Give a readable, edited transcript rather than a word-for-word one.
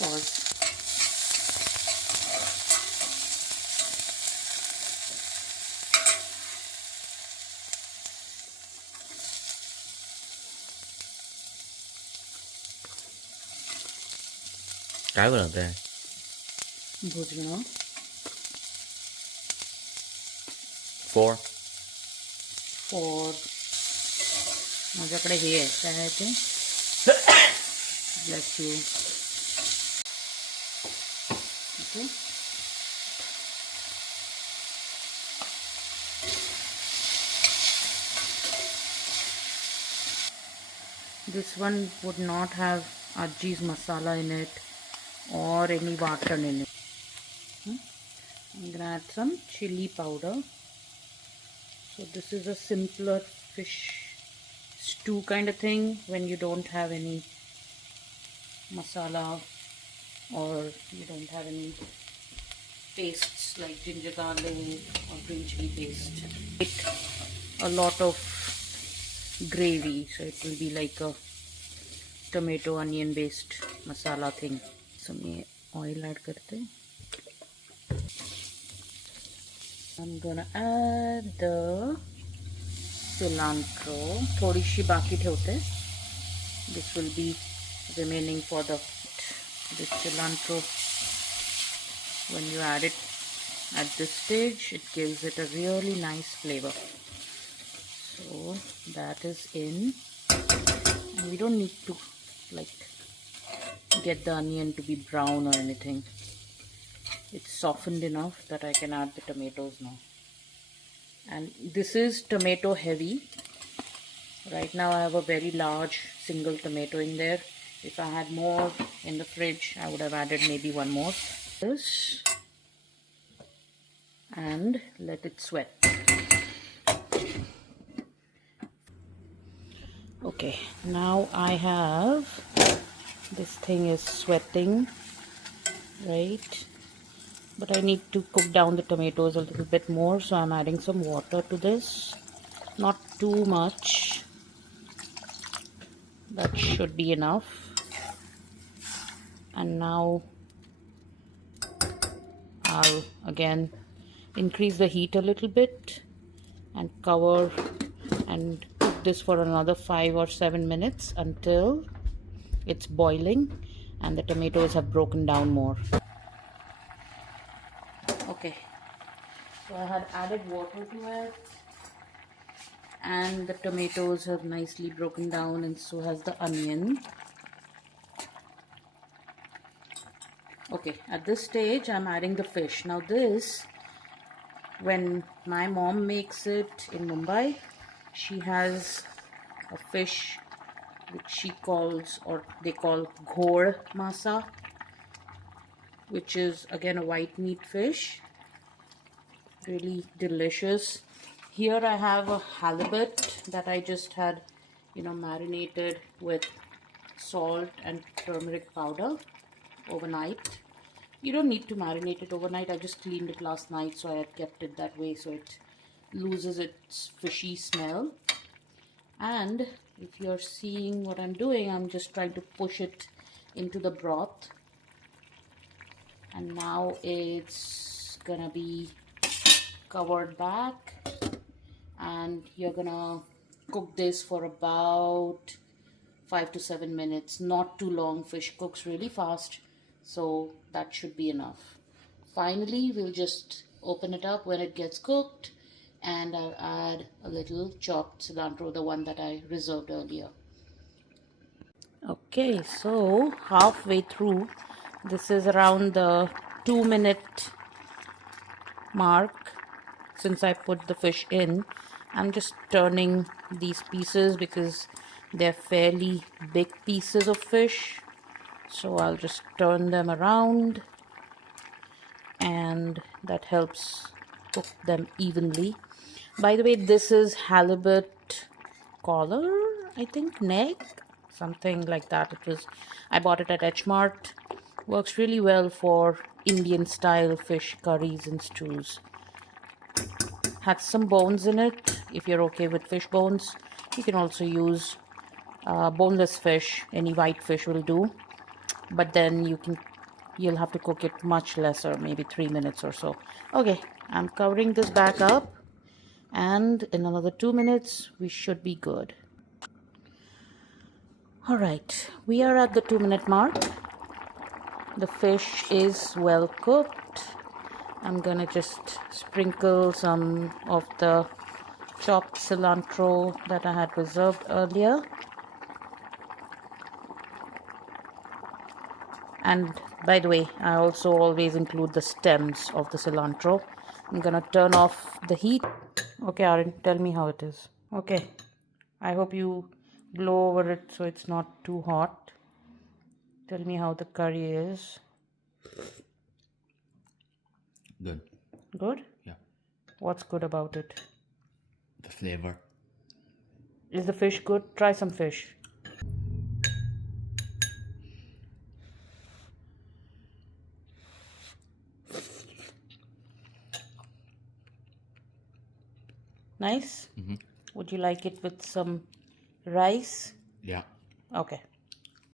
Pause. काय बनवते आहे? भुजणं फॉर माझ्याकडे हे आहे, काय आहे ते, bless you. Okay, this one would not have Ajji's masala in it or any watan in it. I'm gonna add some chili powder. So this is a simpler fish stew kind of thing when you don't have any masala or you don't have any pastes like ginger garlic or green chili paste. A lot of gravy, so it will be like a tomato onion based masala thing. So मैं oil add करते हैं. I'm gonna add the cilantro. थोड़ी सी बाकी ठेवते. This will be remaining for this cilantro. When you add it at this stage, it gives it a really nice flavor. So that is in, and we don't need to like get the onion to be brown or anything. It's softened enough that I can add the tomatoes now. And this is tomato heavy. Right now I have a very large single tomato in there. If I had more in the fridge, I would have added maybe one more. This, and let it sweat. Okay, now I have, this thing is sweating, right? But I need to cook down the tomatoes a little bit more, so I'm adding some water to this. Not too much. That should be enough. And now I'll again increase the heat a little bit and cover and cook this for another 5 or 7 minutes until it's boiling and the tomatoes have broken down more. Okay, so I had added water to it and the tomatoes have nicely broken down, and so has the onion. Okay, at this stage I'm adding the fish. Now this, when my mom makes it in Mumbai, she has a fish which she calls, or they call, ghor masa, which is again a white meat fish. Really delicious. Here I have a halibut that I just had, marinated with salt and turmeric powder overnight. You don't need to marinate it overnight. I just cleaned it last night, so I had kept it that way so it loses its fishy smell. And if you're seeing what I'm doing, I'm just trying to push it into the broth. And now it's gonna be covered back, and you're gonna cook this for about 5 to 7 minutes. Not too long. Fish cooks really fast, so that should be enough. Finally, we'll just open it up when it gets cooked, and I'll add a little chopped cilantro, the one that I reserved earlier. Okay, so halfway through, this is around the 2-minute mark since I put the fish in. I'm just turning these pieces because they're fairly big pieces of fish, so I'll just turn them around, and that helps cook them evenly. By the way, this is halibut collar, I think, neck, something like that. I bought it at H-Mart. Works really well for Indian style fish curries and stews. Has some bones in it. If you're okay with fish bones, you can also use boneless fish. Any white fish will do, but then you can you'll have to cook it much lesser, maybe 3 minutes or so. Okay, I'm covering this back up, and in another 2 minutes we should be good. All right, we are at the 2-minute mark. The fish is well cooked. I'm gonna just sprinkle some of the chopped cilantro that I had reserved earlier. And by the way, I also always include the stems of the cilantro. I'm gonna turn off the heat. Okay, Aaron, tell me how it is. Okay, I hope you blow over it so it's not too hot. Tell me how the curry is. Good. Good? Yeah. What's good about it? The flavor. Is the fish good? Try some fish. Nice? Mm-hmm. Would you like it with some rice? Yeah. Okay.